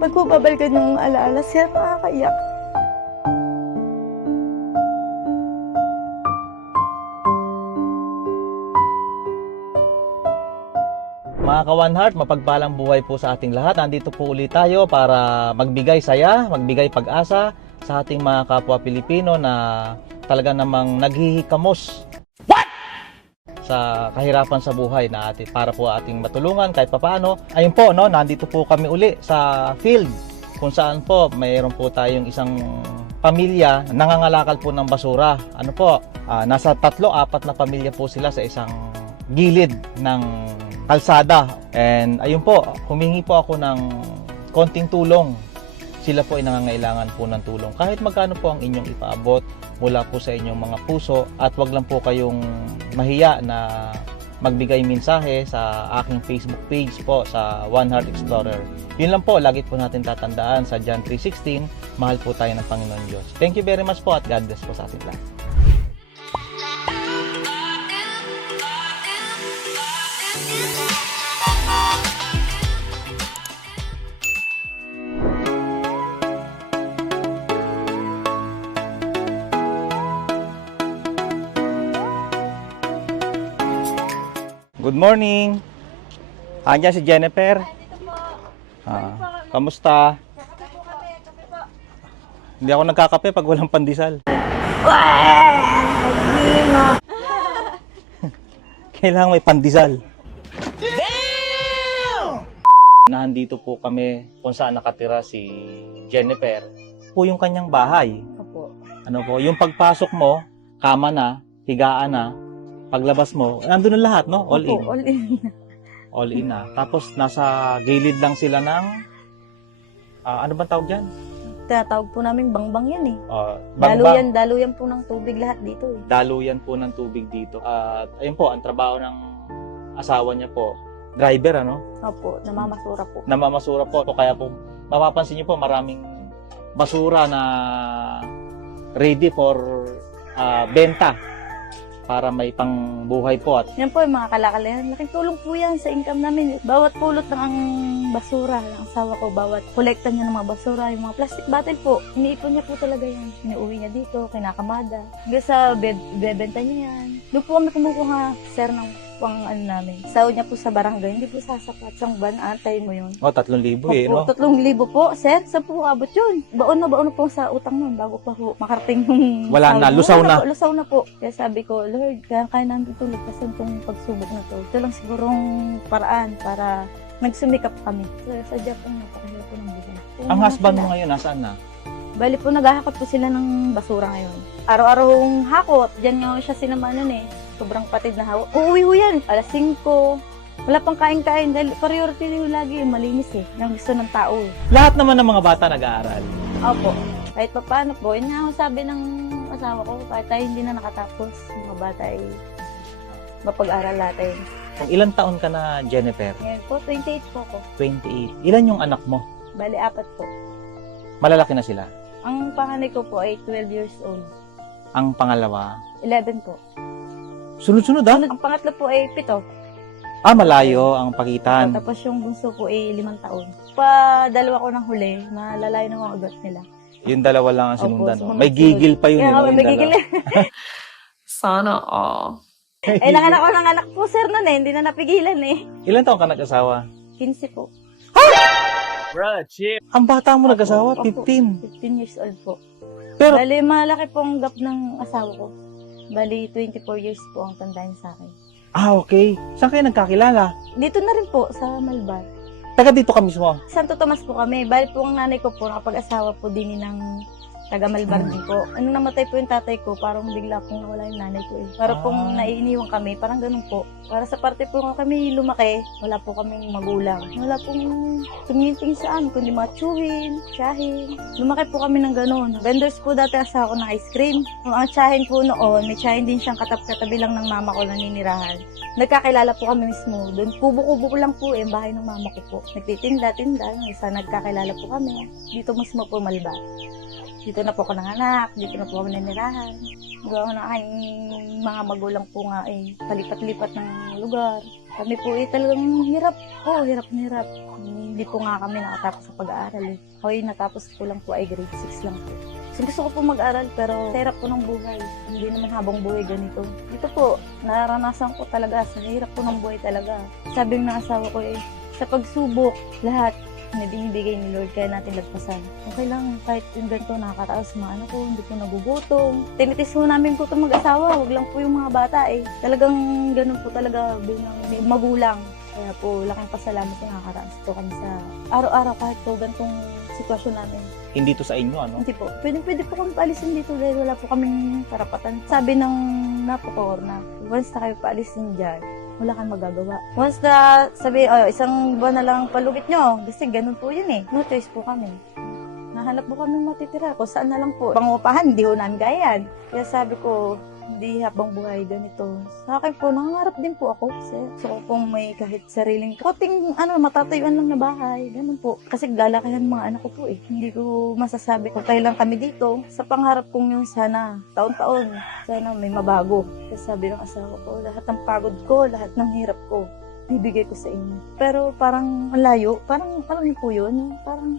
Pag po babalikan yung alaala, sir, nakakaiyak. Mga ka-One Heart, mapagpalang buhay po sa ating lahat. Nandito po ulit tayo para magbigay saya, magbigay pag-asa sa ating mga kapwa Pilipino na talaga namang naghihikamos sa kahirapan sa buhay na atin para po ating matulungan kahit papaano. Ayun po, no, nandito po kami uli sa field kung saan po mayroon po tayong isang pamilya nangangalakal po ng basura. Ano po, nasa 3-4 na pamilya po sila sa isang gilid ng kalsada. And ayun po, humingi po ako ng konting tulong. Sila po ay nangangailangan po ng tulong. Kahit magkano po ang inyong ipaabot mula po sa inyong mga puso, at wag lang po kayong mahiya na magbigay mensahe sa aking Facebook page po sa One Heart Explorer. Yun lang po, lagi po natin tatandaan sa John 3:16, mahal po tayo ng Panginoon Diyos. Thank you very much po at God bless po sa ating lahat. Good morning. Andiyan si Jennifer. Kamusta? Hindi ako nagkakape pag walang pandesal. Kailangan may pandesal. Nandito po kami kung saan nakatira si Jennifer. Po yung kanyang bahay. Opo. Ano po, yung pagpasok mo, kama na, higaan na. Paglabas mo, nandun na lahat, no? All in. Opo, all in. All in na. Tapos, nasa gilid lang sila ng... ano ba tawag dyan? Tinatawag po namin bangbang yan eh. Bangbang. Daluyan po ng tubig lahat dito eh. Daluyan po ng tubig dito. At ayun po, ang trabaho ng asawa niya po, driver, ano? Opo, namamasura po. Namamasura po. Kaya po, mapapansin niyo po, maraming basura na ready for benta para may pangbuhay po. At Yan po yung mga kalakal yan. Laking tulong po yan sa income namin. Bawat pulot ng ang basura, ng asawa ko, bawat kolekta niya ng mga basura, yung mga plastic bottle po, iniipon niya po talaga yan. Inuuwi niya dito, kinakamada. Hanggang sa bebenta niya yan. Doon po kami kumukuha, sir, ng pang ano namin. Sahod niya po sa barangay, hindi po sasapat. Isang ban, antayin mo yun. 3,000 eh, no? 3,000 po, sir. Saan po abot yun? Baon na po sa utang nun bago pa po makarating yung Wala na, sahod. lusaw na. Lusaw na po. Kaya sabi ko, Lord, kaya namin tulog kasi itong pagsubok na to. Ito lang sigurong paraan para nagsumikap kami. So, sadya po napakahirap po ng buhay. Ang husband mo ngayon, nasaan na? Bali po, naghahakot po sila ng basura ngayon. Araw-araw hong hakot. Diyan nga siya sinama nun eh. Sobrang patid na hawak. Uuwi ho yan. Alas 5. Wala pang kain-kain. Dahil priority nyo lagi yung malinis eh. Yung gusto ng tao eh. Lahat naman ng mga bata nag-aaral. Opo. Kahit pa paano po. Yun nga ang sabi ng asawa ko. Kahit tayo hindi na nakatapos. Mga bata ay mapag-aral natin. Kung ilang taon ka na, Jennifer? Ngayon po, 28 po ako. 28. Ilan yung anak mo? Bali, 4 po. Malalaki na sila. Ang panganay ko po ay 12 years old. Ang pangalawa, 11 po. sunod-sunod ah. Ang pangatlo po ay 7. Malayo ang pagitan. Tapos yung bunso po ay 5 taon. Pa-dalawa ko ng huli, malalayo ng mga ugat nila. Yung dalawa lang ang Opo, sinundan. No? sumunod-sunod. May gigil pa yun. Kaya nga, Yung may gigil. dalawa. Sana all. Eh, nanganak ko ng anak po, sir, nun eh. Hindi na napigilan eh. Ilan taon ka nag-asawa? 15 po. Ang bata mo nag-asawa, Opo, 15. 15 years old po. Pero, Bali, malaki pong gap ng asawa ko. Bali, 24 years po ang tanda niya sa akin. okay. Saan kayo nagkakilala? Dito na rin po, sa Malbar. Taga dito ka mismo. Santo Tomas po kami. Bali po ang nanay ko po, nakapag-asawa po din ng taga Malbar din po. Ano namatay po yung tatay ko, parang bigla pong nawala yung nanay ko eh. Para pong naiiniwan kami, parang ganun po. Para sa parte po nga kami lumaki, wala po kaming magulang. Wala pong tumitingin sa amin, kundi mga tsuhin, tsahin. Lumaki po kami ng ganun. Vendors po dati asawa ko ng ice cream. Ang tsahin po noon, may tsahin din siyang katabi lang ng mama ko na ninirahan. Nagkakilala po kami mismo. Doon, kubo-kubo lang po eh, bahay ng mama ko po. Nagtitinda-tinda, isa nagkakilala po kami. Dito mismo po Malbar. Dito na po ako nanganak, dito na po ako nanirahan. Gawa na aking mga magulang po nga eh, palipat-lipat ng lugar. Kami po talagang hirap po, hirap na hirap. Hindi po nga kami nakatapos sa pag-aaral eh. Ako yung natapos ko lang po ay grade 6 lang po. So, gusto ko po mag-aral pero sa hirap po ng buhay. Hindi naman habang buhay ganito. Ito po, naranasan ko talaga sa hirap po ng buhay talaga. Sabi ng asawa ko eh, sa pagsubok, lahat na binibigay ni Lord, kaya natin lagpasan. Okay lang, kahit yung ganito nakakataas mga anak ko, hindi po nagugutom. Tinitis po namin po itong mag-asawa, wag lang po yung mga bata eh. Talagang ganun po talaga bilang magulang. Kaya po, laking pasalamat na nakakaraas po kami sa araw-araw kahit po ganitong sitwasyon namin. Hindi to sa inyo, ano? Hindi po. Pwede po kami paalisin dito dahil wala po kaming karapatan. Sabi ng napokor na, once na kayo paalisin dyan, wala kang magagawa. Once na sabi, isang buwan na lang palugit nyo, kasi ganun po yun eh. No choice po kami. Nahanap po kami matitira. Kung saan na lang po. Pangupahan, hindi ho namin gayan. Kaya sabi ko, hindi habang buhay ganito. Sa akin po, nangangarap din po ako. Kasi gusto ko pong may kahit sariling kating matatayuan lang na bahay. Ganun po. Kasi lalakihan mga anak ko po eh. Hindi ko masasabi kung kailan kami dito. Sa pangarap kong yun sana, taon-taon, sana may mabago. Kasi sabi ng asawa ko, lahat ng pagod ko, lahat ng hirap ko, bibigay ko sa inyo. Pero parang malayo. Parang yun po yun. Parang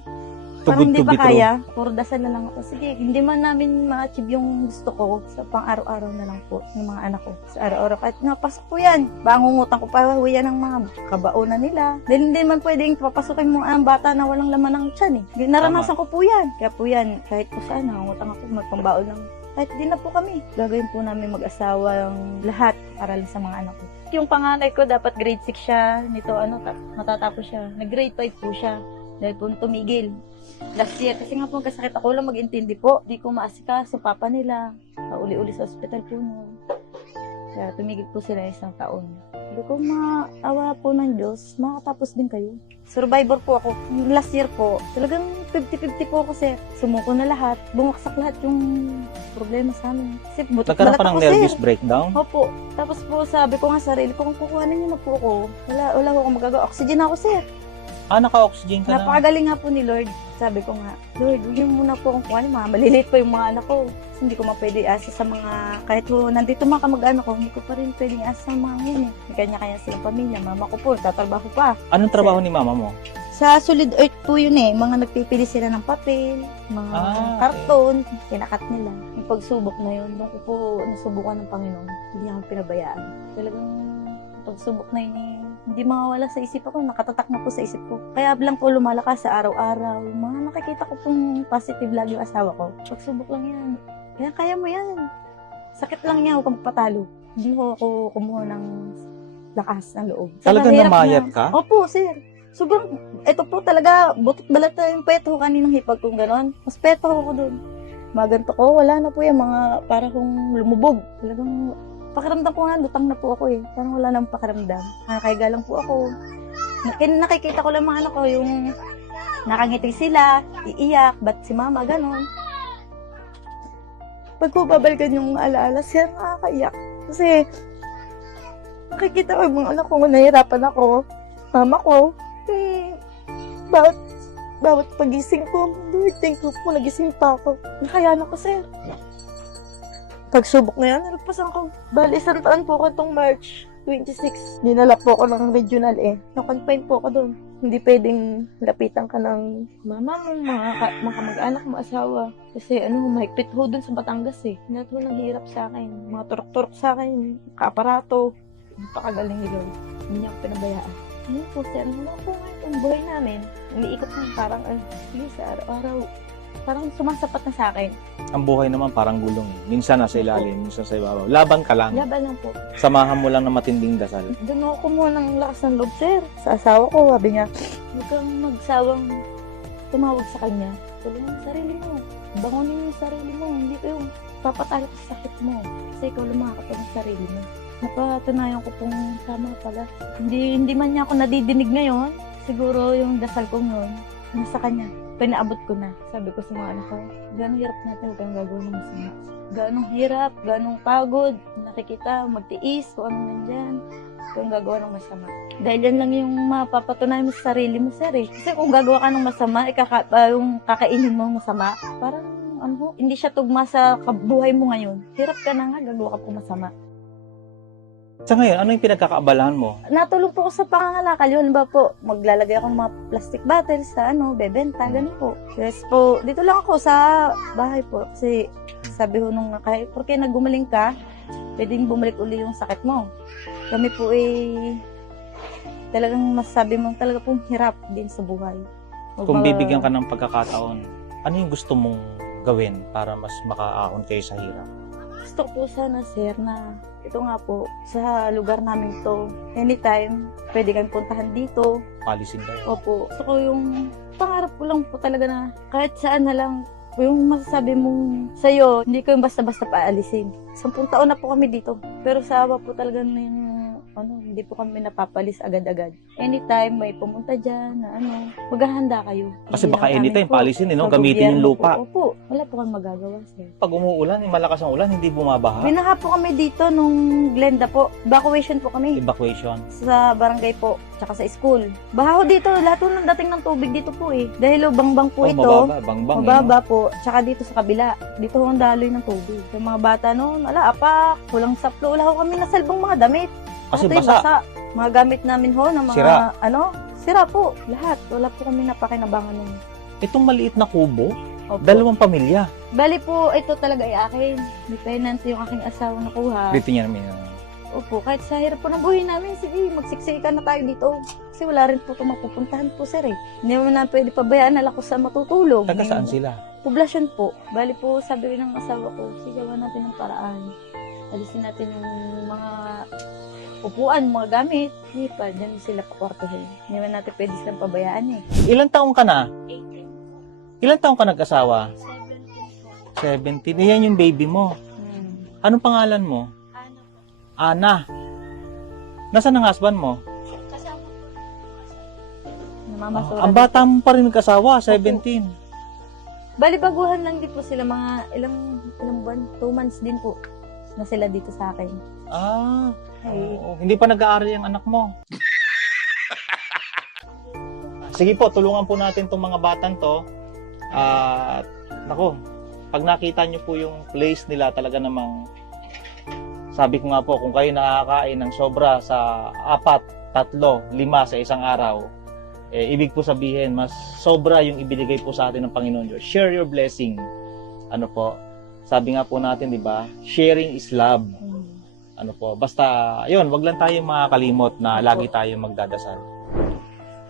hindi pa kaya. Puro dasal na lang ako. Sige, hindi man namin ma-achieve yung gusto ko sa pang-araw-araw na lang po ng mga anak ko. Sa araw-araw. Kahit nga, pasok po yan. Bangungutang ko pa yan ng mga kabaunan nila. Dahil hindi man pwedeng papasukin mo ang bata na walang laman ng tiyan eh. Naranasan ko po yan. Kaya po yan, kahit po saan, nangungutang ako, magpambaon ng kahit di na po kami. Gagawin po namin mag-asawa ang lahat para lang sa mga anak ko. Yung panganay ko, dapat grade 6 siya. Nito, matatapos siya. Nag-grade 5 po siya. Dahil po tumigil. Last year, kasi nga po kasakit ako lang mag-intindi po. Di ko maasikaso papa nila. Uli-uli sa ospital po noon. Kaya tumigil po sila isang taon. Hindi ko maawa po ng Diyos, makatapos din kayo. Survivor po ako. Last year po, talagang 50-50 po ako sir. Sumuko na lahat. Bumagsak lahat yung problema sa amin. Kasi butot Nagkaroon balat ka ng ako nervous sir. breakdown? Opo. Tapos po sabi ko nga sa sarili ko, kung kukuhanin niyo na po ako, wala ko magagawa. Oxygen ako sir. Naka-oxygen ka na. Napakagaling nga po ni Lord. Sabi ko nga, Lord, huwag niyo muna po akong kuhanin. Maliliit pa yung mga anak ko. Kasi hindi ko mapwede asa sa mga, kahit po nandito mga kamag-anak ko, hindi ko pa rin pwedeng asa sa mga ngayon eh. May kanya-kanya silang pamilya. Mama ko po, tatrabaho pa. Anong trabaho ni mama mo? Sa Solid Earth po yun eh. Mga nagpipili sila ng papel, mga karton, kinakat nila. Yung pagsubok na yun, doon ko po nasubukan ng Panginoon. Hindi ako pinabayaan. Talagang pagsubok na yun eh, hindi mawawala sa isip ako, nakatatak na po sa isip ko. Kaya lang po lumalakas sa araw-araw. Yung mga nakikita ko pong positive lagi yung asawa ko. Pagsubok lang yan. Kaya mo yan. Sakit lang yan, huwag kang patalo. Hindi ko ako kumuha ng lakas ng loob. Talagang Hirap namayat na. ka? Opo, sir. Sobrang, ito po talaga, butot balat na yung peto ko kaninang hipag kong gano'n. Mas peto ko doon. Maganto ko, wala na po yan, mga para kong lumubog. Talagang, pakiramdam ko nga, lutang na po ako eh. Parang wala nang pakiramdam. Nakakaiga lang po ako. Nakikita ko lang mga anak ko, yung nakangiti sila, iiyak, ba't si mama, gano'n. Pag ko babalikan yung alaala, siya nakakaiyak. Kasi, nakikita ko yung mga anak ko, nahihirapan ako. Mama ko, bawat pagising ko, Lord, thank you po, nagising pa ako. Nakayanan ko, sir. Pagsubok na yan, nalagpasan ko. Bali, isang taon po ako itong March 26. Dinala po ako ng regional eh. Na-confine po ako doon. Hindi pwedeng lapitan ka ng mama mo, mga kamag-anak mo, asawa. Kasi mahigpit ho doon sa Batangas eh. Lahat ho naghihirap sa akin. Mga turok-turok sa akin, kaaparato. Napakagaling nila. Hindi niya ako pinabayaan. Yun po, sir. Wala po ngayon ang buhay namin. Umiikot na parang, sige, sa araw-araw. Parang sumasapat na sa akin. Ang buhay naman parang gulong. Minsan nasa ilalim, minsan sa ibabaw. Laban ka lang. Laban lang po. Samahan mo lang ng matinding dasal. Doon ako kumuha ng lakas ng loob, sir. Sa asawa ko, sabi niya, huwag kang magsawang tumawag sa kanya. Tulungan ang sarili mo. Bangunin mo yung sarili mo. Hindi ko yung papatalo sa sakit mo. Kasi ikaw lumakapag ng sarili mo. Napatunayan ko pong tama pala. Hindi man niya ako nadidinig ngayon. Siguro yung dasal ko ngayon, nasa kanya. Pinaabot ko na. Sabi ko sa mga anak ko, gano'ng hirap natin, huwag kang gagawin ng masama. Gano'ng hirap, gano'ng pagod, nakikita, magtiis, kung ano nandyan, huwag kang gagawa ng masama. Dahil yan lang yung mapapatunayan mo sa sarili mo, sir eh. Kasi kung gagawa ka ng masama, yung kakainin mo masama, parang hindi siya tugma sa buhay mo ngayon. Hirap ka na nga, gagawa ka po masama. Sa ngayon, ano yung pinagkakaabalahan mo? Natulong po ako sa pangangalakal. Yun ba po, maglalagay ako ng mga plastic bottles sa bebenta, ganun po. Yes po, dito lang ako sa bahay po. Kasi sabi ho nung kahit porque nagumaling ka, pwedeng bumalik uli yung sakit mo. Kami po talagang masasabi mo talaga pong hirap din sa buhay. Kung bibigyan ka ng pagkakataon, ano yung gusto mong gawin para mas makaaon kayo sa hirap? Gusto ko po sana, sir, na ito nga po, sa lugar namin to, anytime, pwede kang puntahan dito. Palisin kayo. Opo. Gusto ko yung pangarap ko lang po talaga na kahit saan na lang, yung masasabi mong sa'yo, hindi ko yung basta-basta paalisin. 10 taon na po kami dito. Pero sa awa po talaga na yung, hindi po kami napapalis agad-agad. Anytime may pumunta dyan, na maghahanda kayo. Kasi Hindi baka lang anytime, amin po. palisin, Sa gamitin yung gobyerno lupa. Po. Opo, wala po kami magagawa, sir. Pag umuulan, malakas ang ulan, hindi bumabaha. Binaha po kami dito nung Glenda po. Evacuation po kami. Evacuation. Sa barangay po, tsaka sa school. Baha ho dito, lahat ho ng dating ng tubig dito po Dahil bangbang po ito. Mababa, bangbang. Mababa po, tsaka dito sa kabila. Dito ho ang daloy ng tubig. Yung mga bata noon, apak, kulang saplo. Wala ho kami nasalbang mga damit. Kasi Ito'y basa. Mga gamit namin ho, ng mga, Sira. Sira po, lahat. Wala po kami napakinabangan nun. Itong maliit na kubo, Opo. 2 pamilya. Bali po, ito talaga ay akin. May penance yung aking asawa nakuha. Dito niya namin. Opo, kahit sa hirap po ng buhay namin, sige, magsiksikan na tayo dito. Kasi wala rin po ito mapupuntahan po, sir Hindi mo na pwede pabayaan na lang ko sa matutulog. Taga saan sila? Poblasyon po. Bali po, sabi rin ng asawa ko, sigawan natin ng paraan. Alisin natin yung mga upuan, mga gamit. Hindi pa, dyan sila pakwartuhin. Hindi man natin pwede silang pabayaan Ilang taong ka na? 18. Ilang taong ka nag-asawa? 17. Yan yung baby mo. Anong pangalan mo? Ana. Nasaan ang husband mo? Namamasura. Ang bata mo pa rin nag-asawa, 17. Bali, baguhan lang din po sila. Mga ilang buwan, 2 months din po na sila dito sa akin. Ah, Ay, oo. Hindi pa nag-aaral yung anak mo. Sige po, tulungan po natin itong mga batang to. At, nako, pag nakita nyo po yung place nila, talaga namang, sabi ko nga po, kung kayo nakakain ng sobra sa 4, 3, 5 sa isang araw, ibig po sabihin, mas sobra yung ibinigay po sa atin ng Panginoon Diyos. Share your blessing. Ano po, sabi nga po natin, di ba? Sharing is love. Ano po, basta, yun, wag lang tayo makakalimot na lagi tayo magdadasal.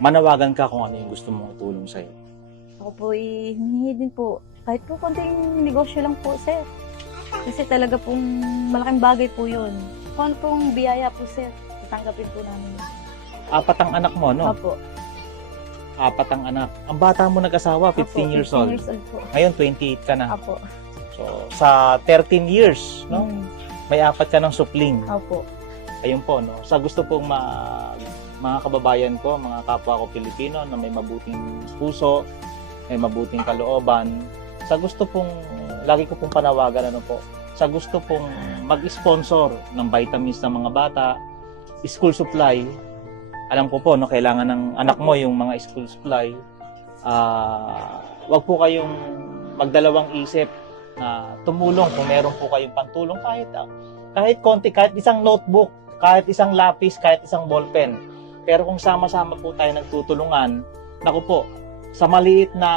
Manawagan ka kung ano yung gusto mong itulong sa'yo. ako po hihingi din po. Kahit po konting negosyo lang po, sir. Kasi talaga pong malaking bagay po yun. Kung ano pong biyaya po, sir, tatanggapin po namin. 4 ang anak mo, no? Opo. 4 ang anak. Ang bata mo nag-asawa, 15 Opo, years 15 old. years old po. Ngayon, 28 ka na. Opo. So, sa 13 years, no? May 4 ka ng supling. Opo. Ayun po, no? Sa gusto pong mga kababayan ko, mga kapwa ko Pilipino na may mabuting puso, may mabuting kalooban, sa gusto pong, lagi ko pong panawagan, ano po, sa gusto pong mag-sponsor ng vitamins ng mga bata, school supply, alam ko po, no, kailangan ng anak mo yung mga school supply, wag po kayong magdalawang isip na tumulong kung meron po kayong pantulong kahit konti, kahit isang notebook, kahit isang lapis, kahit isang ballpen. Pero kung sama-sama po tayo nagtutulungan, naku po, sa maliit na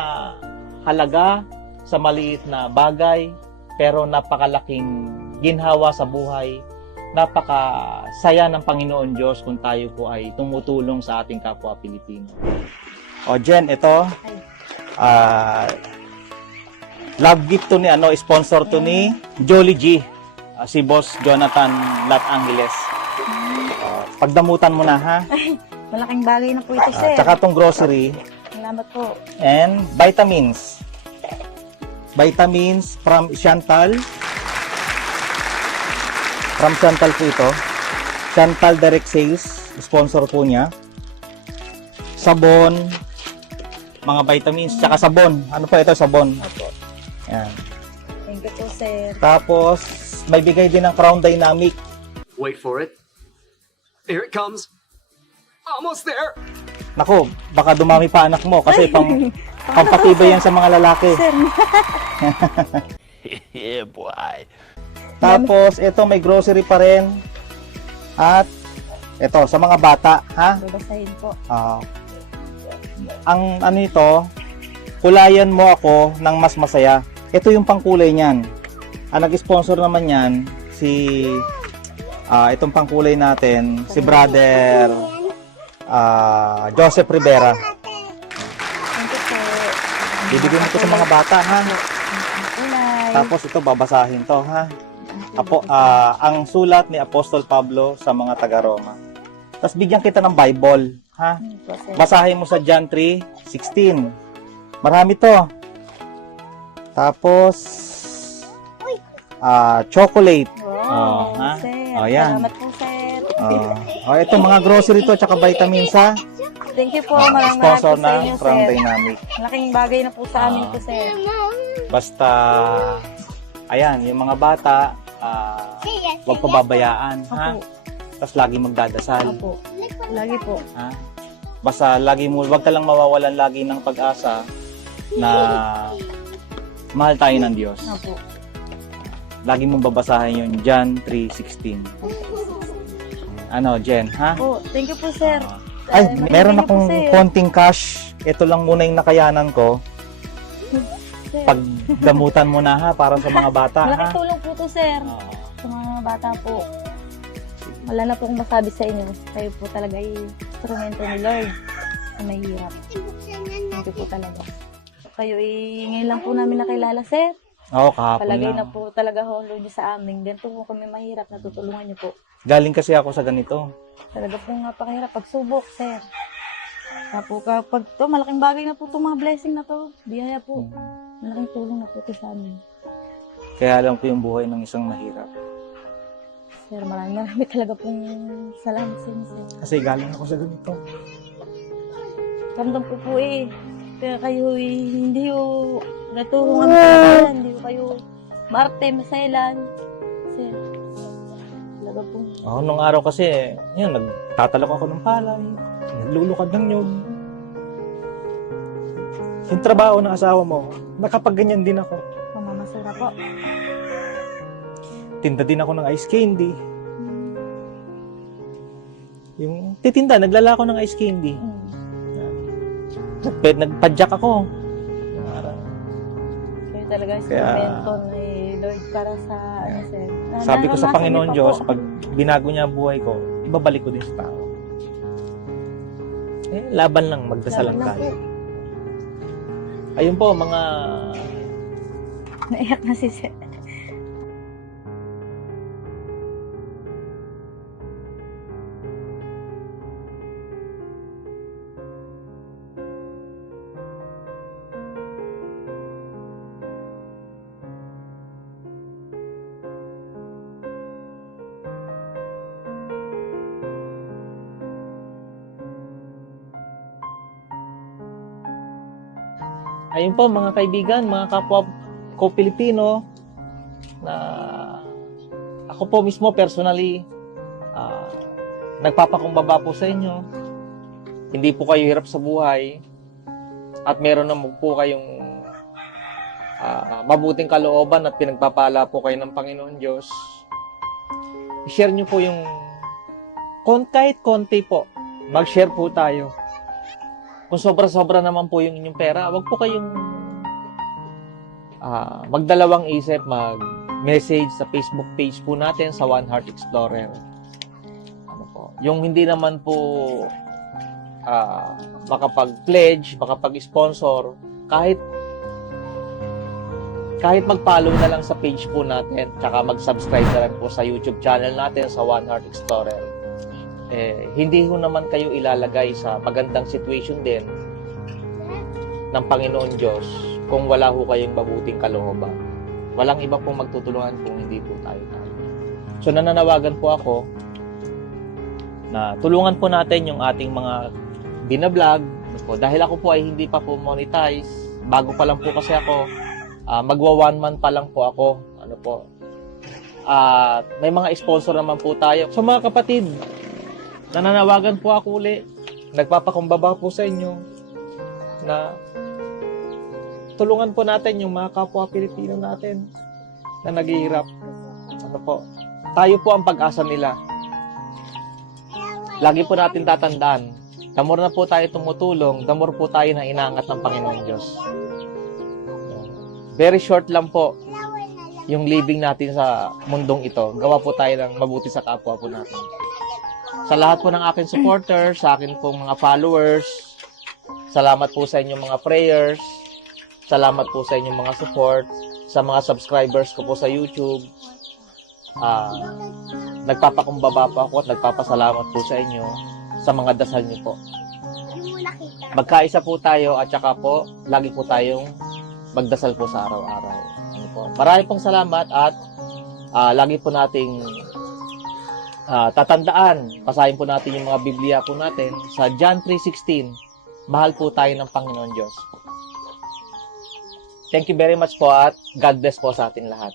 halaga, sa maliit na bagay, pero napakalaking ginhawa sa buhay, napakasaya ng Panginoon Diyos kung tayo po ay tumutulong sa ating kapwa Pilipino. O Jen, ito, love gift to ni, sponsor to ni Jolly G, si Boss Jonathan Lat Angeles. Pagdamutan mo na, ha? Malaking bagay na po ito, sir. Tsaka tong grocery Salamat po. and vitamins. Vitamins from Chantal. From Chantal po ito. Chantal Direct Sales, sponsor po niya. Sabon, mga vitamins, tsaka sabon. Ano po ito? Sabon. Opo. Yan. Thank you po, sir. Tapos, may bigay din ng Crown Dynamic. Wait for it. Here it comes. Almost there. Naku, baka dumami pa anak mo kasi pampatibay yan sa mga lalaki. Sir, Yeah, boy. Tapos, ito may grocery pa rin. At ito, sa mga bata, ha? Babasahin po. Ang ano ito, kulayan mo ako ng mas masaya. Ito yung pangkulay niyan. Ang nag-sponsor naman yan, itong pangkulay natin, si brother Joseph Rivera. Thank you po. Bibigyan mo ito sa mga bata, ha? Kulay. Tapos ito, babasahin to, ha? Ang sulat ni Apostol Pablo sa mga taga-Roma. Tapos bigyan kita ng Bible, ha? Po, sir. Basahin mo sa John 3:16. Marami to. Tapos, chocolate. Wow, ha? sir. Yan. Salamat po, sir. Ito, mga grocery to, tsaka vitamins, ha? Thank you po. Maraming po Sponsor sa ng inyo, From sir. Dynamic. Malaking bagay na po sa amin po, sir. Basta, ayan, yung mga bata, huwag pababayaan, ha? Opo. Tapos lagi magdadasal, Opo. Lagi po. ha? Basta lagi mo, wag ka lang mawawalan lagi ng pag-asa na mahal tayo ng Diyos. Opo. Lagi mong babasahin yung John 3:16. Ano, Jen, ha? Po, thank you po, sir. Ay, meron Thank you po, akong sir. konting cash. Ito lang muna yung nakayanan ko. Sir. Pagdamutan mo na, ha, para sa mga bata, ha? Malaking tulong po to, sir. Sa mga bata po. Wala na po akong masabi sa inyo. Kayo po talaga ay instrumento ni Lord na mahirap. Thank you po talaga. Kayo ay ngayon lang po namin nakilala, sir. Oo, kahapon Palagay lang. na po talaga ho, Lord, niyo sa amin. Ganito po kami mahirap, natutulungan niyo po. Galing kasi ako sa ganito. Talaga po napakahirap pagsubok, sir. Tapos kapag to, malaking bagay na po itong mga blessing na to. Biyaya po. Malaking tulong na po ito sa amin. Kaya alam ko yung buhay ng isang mahirap. Sir, marami talaga pong salamat sa inyo, sir. Kasi galing ako sa ganito. Ramdam ko po eh. Kaya kayo eh, hindi ho natulungan mo talaga. Hindi ho kayo marte, masailan. Sir, talaga po. Nung araw kasi, yun, nagtatalok ako ng palay. Naglulukad ng nyog. Yung trabaho ng asawa mo, nakapagganyan din ako. Mamamasura po. Tinda din ako ng ice candy. Yung titinda, naglala ako ng ice candy. Nagpadyak ako. Yung araw. Kayo talaga Kaya- instrumento ni Lord para sa ano, sir. Sabi ko sa Naranasan Panginoon niyo pa Diyos, po. pag binago niya ang buhay ko, ibabalik ko din sa tao. Laban lang, magdasal lang Laban lang tayo. Ayun po, mga Naiyak na si sir. ayun po mga kaibigan, mga kapwa ko Pilipino na ako po mismo personally nagpapakumbaba po sa inyo. Hindi po kayo hirap sa buhay at meron naman po kayong mabuting kalooban at pinagpapala po kayo ng Panginoon Diyos. I-share nyo po yung kahit konti po. Mag-share po tayo. Kung sobra-sobra naman po yung inyong pera, wag po kayong magdalawang isip, mag-message sa Facebook page po natin sa One Heart Explorer. Ano po? Yung hindi naman po makapag-pledge, makapag-sponsor, kahit mag-follow na lang sa page po natin, tsaka mag-subscribe na lang po sa YouTube channel natin sa One Heart Explorer. Hindi ho naman kayo ilalagay sa magandang situation din ng Panginoon Diyos kung wala ho kayong mabuting kalooban. Walang iba pong magtutulungan kung hindi po tayo. So nananawagan po ako na tulungan po natin yung ating mga binablog. Dahil ako po ay hindi pa po monetize. Bago pa lang po kasi ako. Magwa 1 month pa lang po ako. Ano po. May mga sponsor naman po tayo. So mga kapatid, nananawagan po ako uli. Nagpapakumbaba po sa inyo na tulungan po natin yung mga kapwa Pilipino natin na naghihirap. Ano po? Tayo po ang pag-asa nila. lagi po natin tatandaan, the more na po tayo tumutulong, the more po tayo na inaangat ng Panginoon Diyos. Very short lang po yung living natin sa mundong ito. Gawa po tayo ng mabuti sa kapwa po natin. Sa lahat po ng aking supporters, sa akin pong mga followers, salamat po sa inyong mga prayers, salamat po sa inyong mga support, sa mga subscribers ko po sa YouTube. Nagpapakumbaba po ako at nagpapasalamat po sa inyo sa mga dasal niyo po. Magkaisa po tayo at saka po, lagi po tayong magdasal po sa araw-araw. Ano po? Marami pong salamat at lagi po nating tatandaan, basahin po natin yung mga Biblia po natin sa John 3:16. Mahal po tayo ng Panginoon Diyos. Thank you very much po at God bless po sa ating lahat.